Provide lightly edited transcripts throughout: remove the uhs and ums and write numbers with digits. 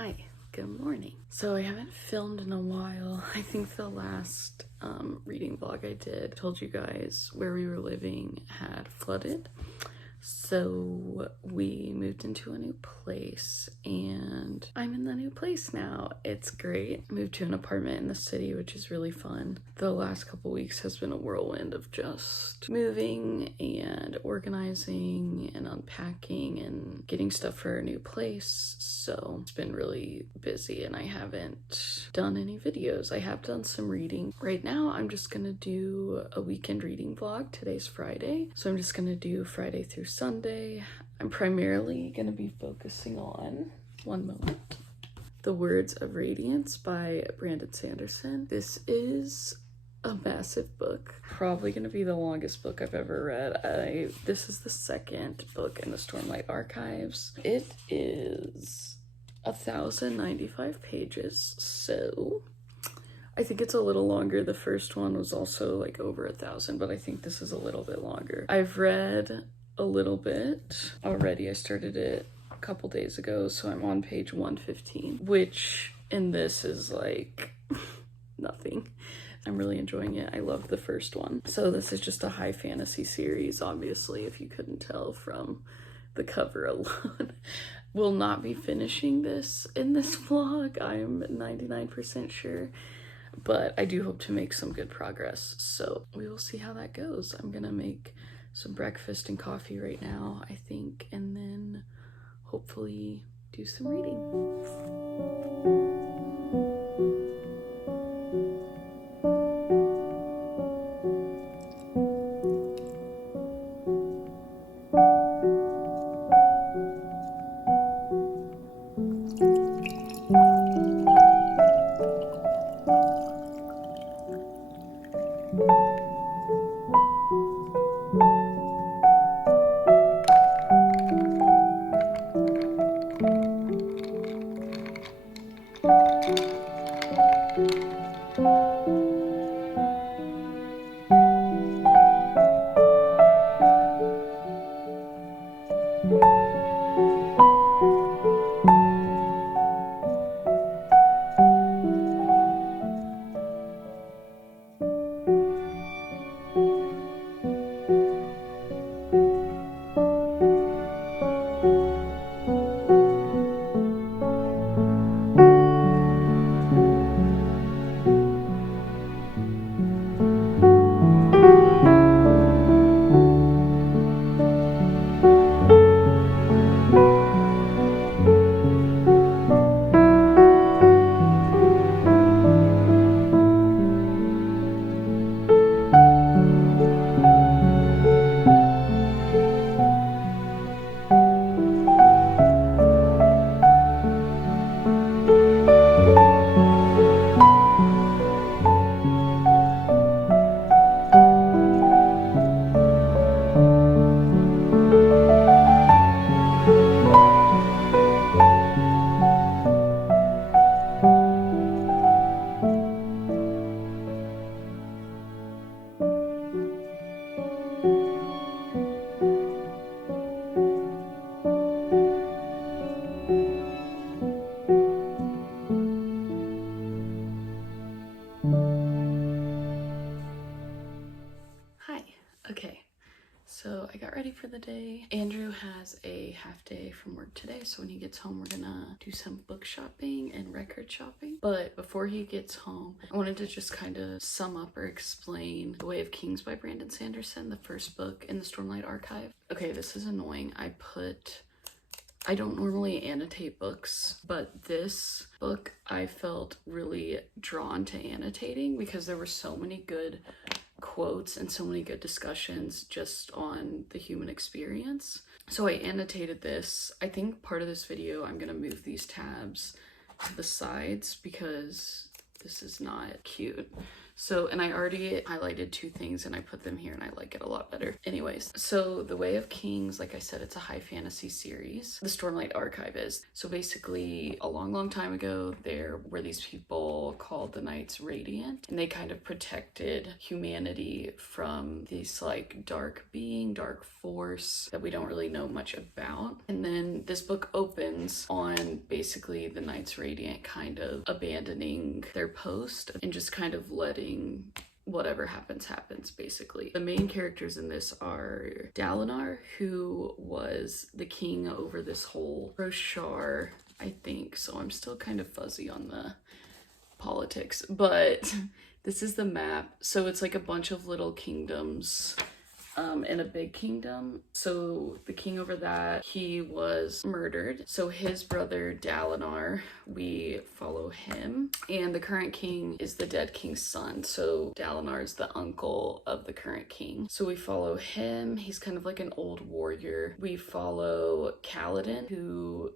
Hi, good morning. So I haven't filmed in a while. I think the last reading vlog I did told you guys where we were living had flooded. So we moved into a new place and I'm in the new place now. It's great. I moved to an apartment in the city, which is really fun. The last couple weeks has been a whirlwind of just moving and organizing and unpacking and getting stuff for our new place. So it's been really busy and I haven't done any videos. I have done some reading. Right now I'm just gonna do a weekend reading vlog. Today's Friday, so I'm just gonna do Friday through Sunday. I'm primarily gonna be focusing on, one moment, The Words of Radiance by Sanderson. This is a massive book. Probably gonna be the longest book I've ever read. This is the second book in the Stormlight Archives. It is 1,095 pages, so I think it's a little longer. The first one was also like over 1,000, but I think this is a little bit longer. I've read a little bit already. I started it a couple days ago, so I'm on page 115, which in this is like nothing. I'm really enjoying it. I love the first one. So this is just a high fantasy series, obviously, if you couldn't tell from the cover alone. Will not be finishing this in this vlog, I'm 99% sure, but I do hope to make some good progress, so we will see how that goes. I'm gonna make some breakfast and coffee right now, I think, and then hopefully do some reading. Okay, so I got ready for the day. Andrew has a half day from work today, so when he gets home, we're gonna do some book shopping and record shopping. But before he gets home, I wanted to just kind of sum up or explain The Way of Kings by Sanderson, the first book in the Stormlight Archive. Okay, this is annoying. I don't normally annotate books, but this book I felt really drawn to annotating because there were so many good quotes and so many good discussions just on the human experience. So I annotated this. I think part of this video I'm gonna move these tabs to the sides because this is not cute. So, and I already highlighted 2 things and I put them here and I like it a lot better. Anyways, so The Way of Kings, like I said, it's a high fantasy series. The Stormlight Archive is. So basically, a long time ago, there were these people called the Knights Radiant, and they kind of protected humanity from this like dark being, dark force that we don't really know much about. And then this book opens on basically the Knights Radiant kind of abandoning their post and just kind of letting whatever happens, basically. The main characters in this are Dalinar, who was the king over this whole Roshar, I think. So I'm still kind of fuzzy on the politics, but this is the map. So it's like a bunch of little kingdoms in a big kingdom. So the king over that, he was murdered. So his brother Dalinar, we follow him. And the current king is the dead king's son. So Dalinar is the uncle of the current king. So we follow him. He's kind of like an old warrior. We follow Kaladin, who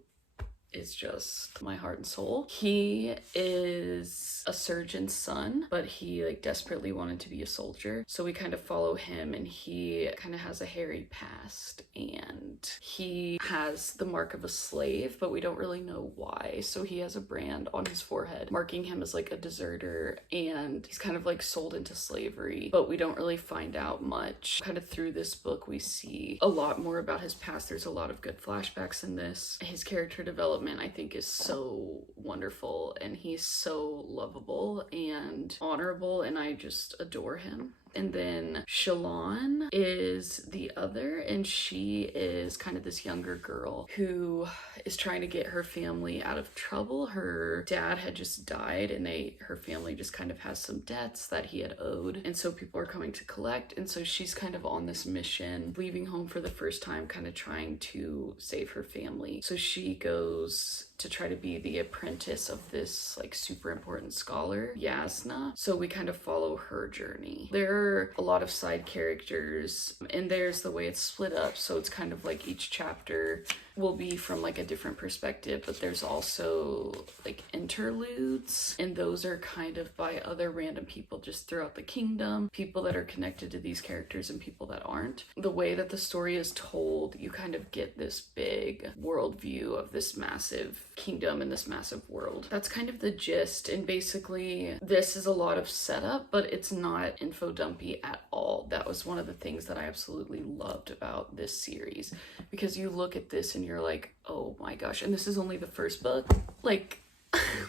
is just my heart and soul. He is a surgeon's son, but he like desperately wanted to be a soldier. So we kind of follow him, and he kind of has a hairy past, and he has the mark of a slave, but we don't really know why. So he has a brand on his forehead marking him as like a deserter, and he's kind of like sold into slavery, but we don't really find out much. Kind of through this book, we see a lot more about his past. There's a lot of good flashbacks in this. His character development, I think, is so wonderful, and he's so lovable and honorable, and I just adore him. And then Shalon is the other, and she is kind of this younger girl who is trying to get her family out of trouble. Her dad had just died, and her family just kind of has some debts that he had owed, and so people are coming to collect. And so she's kind of on this mission, leaving home for the first time, kind of trying to save her family. So she goes to try to be the apprentice of this like super important scholar, Yasna. So we kind of follow her journey. There are a lot of side characters, and there's the way it's split up. So it's kind of like each chapter will be from like a different perspective, but there's also like interludes, and those are kind of by other random people just throughout the kingdom, people that are connected to these characters and people that aren't. The way that the story is told, you kind of get this big worldview of this massive kingdom and this massive world. That's kind of the gist, and basically this is a lot of setup, but it's not info dumpy at all. That was one of the things that I absolutely loved about this series, because you look at this and you're like, oh my gosh, and this is only the first book. Like,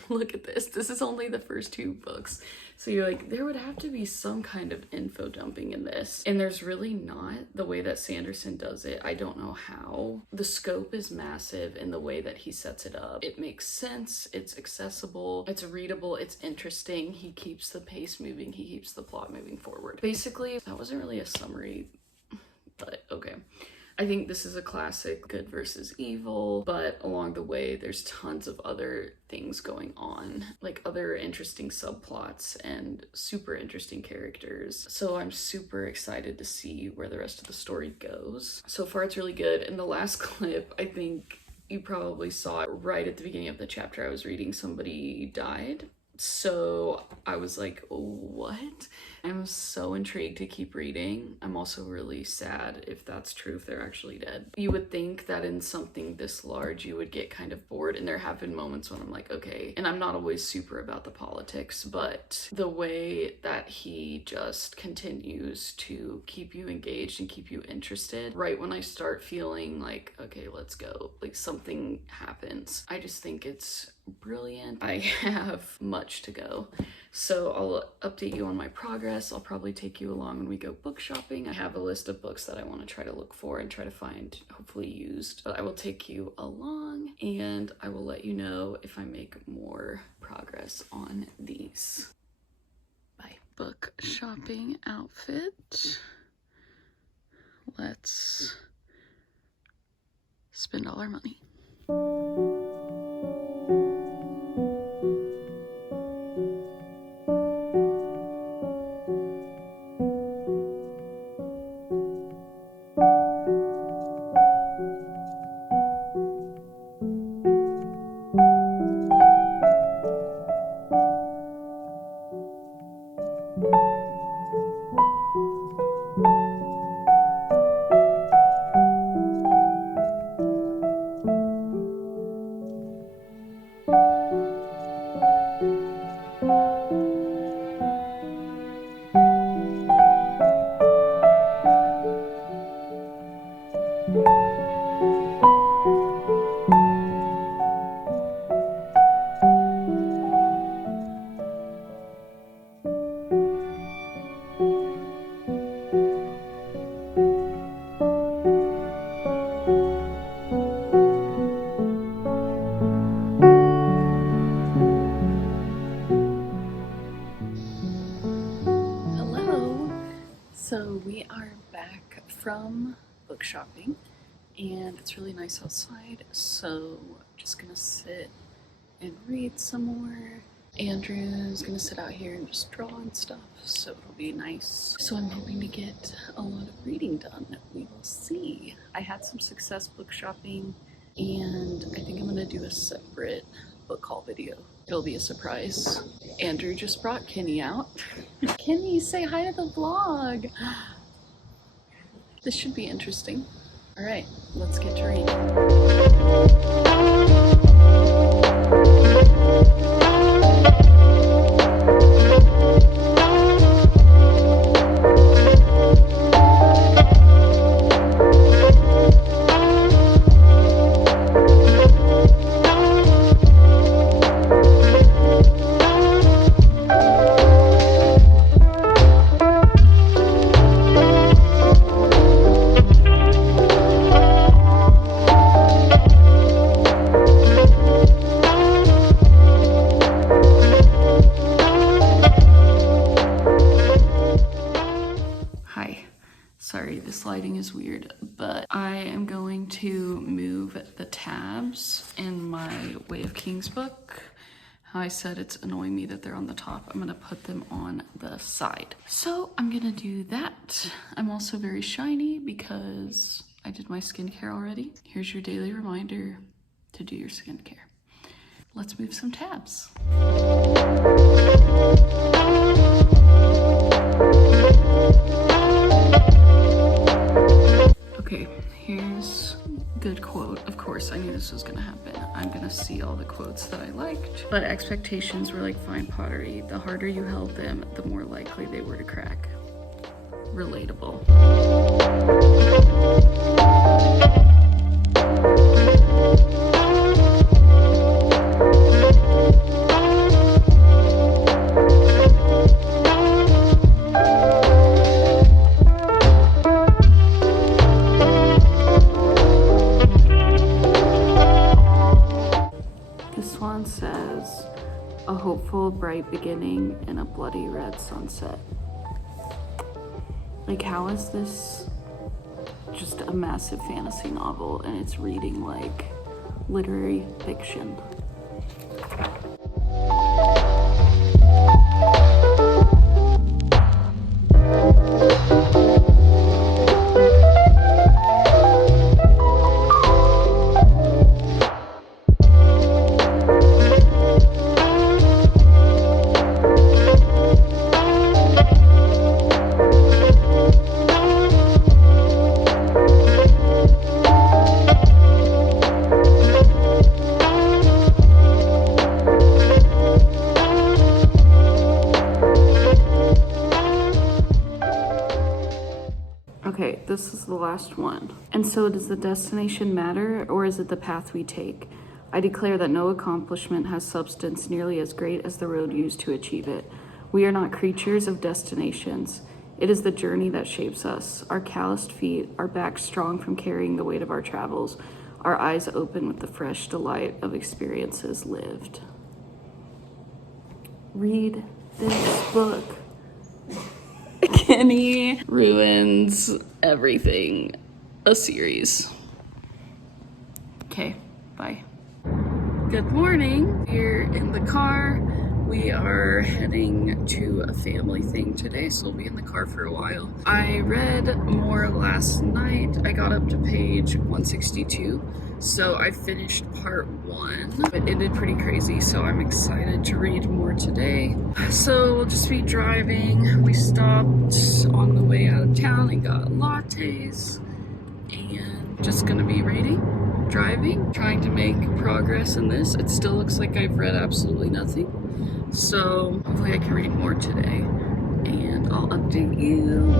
look at this. This is only the first 2 books. So you're like, there would have to be some kind of info dumping in this. And there's really not. The way that Sanderson does it, I don't know how. The scope is massive in the way that he sets it up. It makes sense. It's accessible. It's readable. It's interesting. He keeps the pace moving. He keeps the plot moving forward. Basically, that wasn't really a summary, but okay. I think this is a classic good versus evil, but along the way, there's tons of other things going on, like other interesting subplots and super interesting characters. So I'm super excited to see where the rest of the story goes. So far, it's really good. In the last clip, I think you probably saw it right at the beginning of the chapter I was reading, somebody died. So I was like, what? I'm so intrigued to keep reading. I'm also really sad if that's true, if they're actually dead. You would think that in something this large, you would get kind of bored, and there have been moments when I'm like, okay, and I'm not always super about the politics, but the way that he just continues to keep you engaged and keep you interested, right when I start feeling like, okay, let's go, like something happens. I just think it's brilliant. I have much to go, so I'll update you on my progress. I'll probably take you along when we go book shopping. I have a list of books that I want to try to look for and try to find, hopefully used, but I will take you along and I will let you know if I make more progress on these. Bye. Book shopping outfit. Let's spend all our money. from book shopping and it's really nice outside, so I'm just gonna sit and read some more. Andrew's gonna sit out here and just draw and stuff, so it'll be nice. So I'm hoping to get a lot of reading done. We will see. I had some success book shopping, and I think I'm gonna do a separate book haul video. It'll be a surprise. Andrew just brought Kenny out. Kenny, say hi to the vlog. This should be interesting. All right, let's get to reading. Sorry, this lighting is weird, but I am going to move the tabs in my Way of Kings book. How I said it's annoying me that they're on the top. I'm gonna put them on the side. So I'm gonna do that. I'm also very shiny because I did my skincare already. Here's your daily reminder to do your skincare. Let's move some tabs. Okay, here's a good quote. Of course, I knew this was gonna happen. I'm gonna see all the quotes that I liked. But expectations were like fine pottery. The harder you held them, the more likely they were to crack. Relatable. Says a hopeful bright beginning in a bloody red sunset. Like, how is this just a massive fantasy novel and it's reading like literary fiction? Okay, this is the last one. And so does the destination matter, or is it the path we take? I declare that no accomplishment has substance nearly as great as the road used to achieve it. We are not creatures of destinations. It is the journey that shapes us. Our calloused feet, our backs strong from carrying the weight of our travels, our eyes open with the fresh delight of experiences lived. Read this book. Kenny ruins everything. A series. Okay, bye. Good morning. We're in the car. We are heading to a family thing today, so we'll be in the car for a while. I read more last night. I got up to page 162, so I finished part 1. It ended pretty crazy, so I'm excited to read more today. So we'll just be driving. We stopped on the way out of town and got lattes, and just gonna be reading, driving, trying to make progress in this. It still looks like I've read absolutely nothing. So hopefully I can read more today and I'll update you.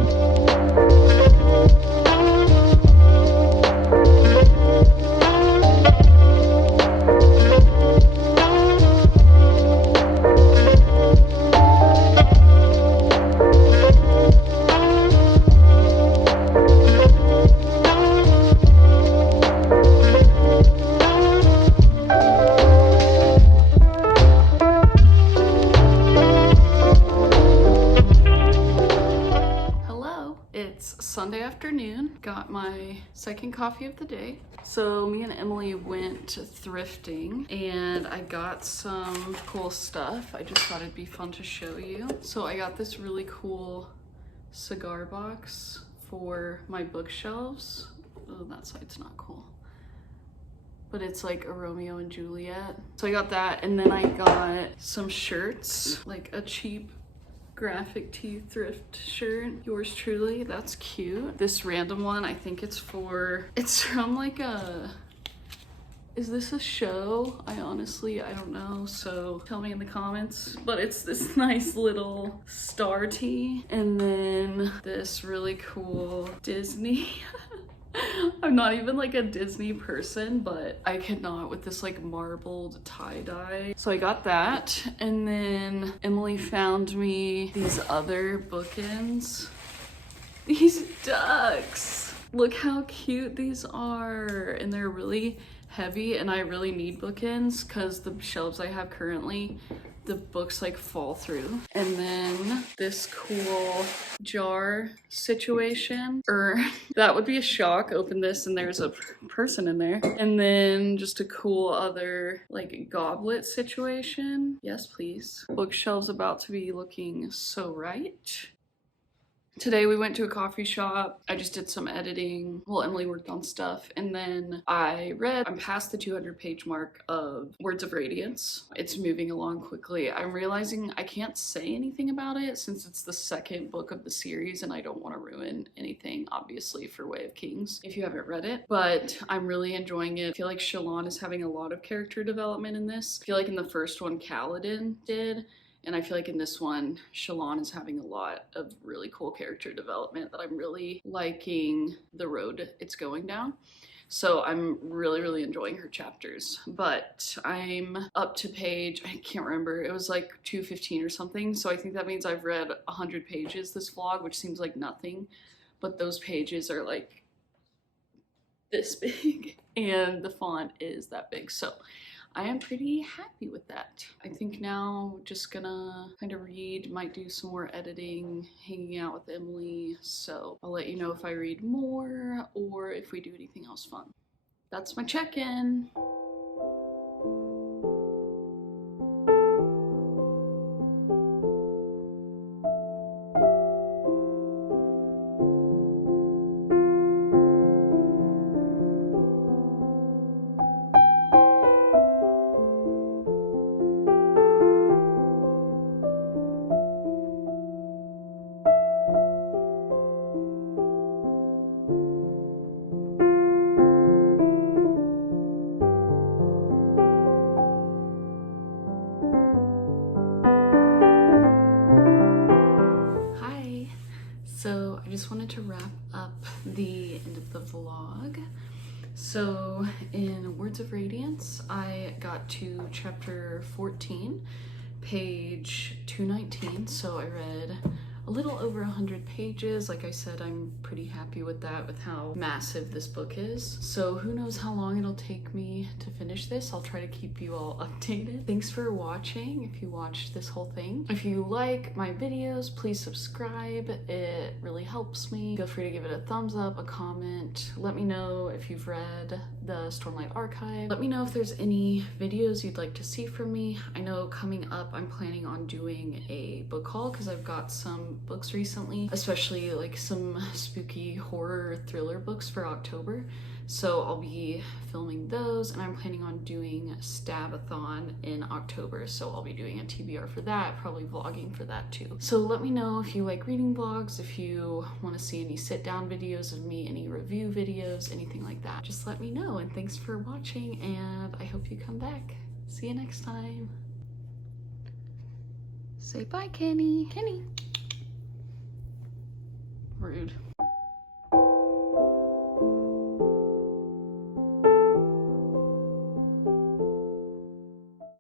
Sunday afternoon. Got my second coffee of the day. So me and Emily went thrifting and I got some cool stuff. I just thought it'd be fun to show you. So I got this really cool cigar box for my bookshelves. Oh, that side's not cool. But it's like a Romeo and Juliet. So I got that, and then I got some shirts, like a cheap graphic tee thrift shirt. Yours truly, that's cute. This random one, I think it's from like is this a show? I don't know, so tell me in the comments. But it's this nice little star tee, and then this really cool Disney. I'm not even like a Disney person, but I cannot with this like marbled tie-dye. So I got that, and then Emily found me these other bookends. These ducks! Look how cute these are, and they're really heavy, and I really need bookends because the shelves I have currently, the books like fall through. And then this cool jar situation, that would be a shock. Open this and there's a person in there. And then just a cool other like goblet situation. Yes, please. Bookshelves about to be looking so right. Today we went to a coffee shop. I just did some editing. Well, Emily worked on stuff, and then I'm past the 200-page mark of Words of Radiance. It's moving along quickly. I'm realizing I can't say anything about it since it's the second book of the series, and I don't want to ruin anything, obviously, for Way of Kings if you haven't read it, but I'm really enjoying it. I feel like Shallan is having a lot of character development in this. I feel like in the first one, Kaladin did. And I feel like in this one, Shallan is having a lot of really cool character development that I'm really liking the road it's going down. So I'm really, really enjoying her chapters. But I'm up to page, I can't remember, it was like 215 or something. So I think that means I've read 100 pages this vlog, which seems like nothing. But those pages are like this big and the font is that big. So I am pretty happy with that. I think now just gonna kind of read, might do some more editing, hanging out with Emily. So I'll let you know if I read more or if we do anything else fun. That's my check-in. So I just wanted to wrap up the end of the vlog. So in Words of Radiance, I got to chapter 14, page 219. So I read a little over 100 pages. Like I said, I'm pretty happy with that, with how massive this book is. So who knows how long it'll take me to finish this. I'll try to keep you all updated. Thanks for watching if you watched this whole thing. If you like my videos, please subscribe. It really helps me. Feel free to give it a thumbs up, a comment. Let me know if you've read the Stormlight Archive. Let me know if there's any videos you'd like to see from me. I know coming up, I'm planning on doing a book haul because I've got some books recently, especially like some spooky horror thriller books for October. So I'll be filming those, and I'm planning on doing Stab-a-thon in October. So I'll be doing a TBR for that, probably vlogging for that too. So let me know if you like reading vlogs, if you want to see any sit-down videos of me, any review videos, anything like that. Just let me know, and thanks for watching, and I hope you come back. See you next time. Say bye, Kenny. Kenny. Rude.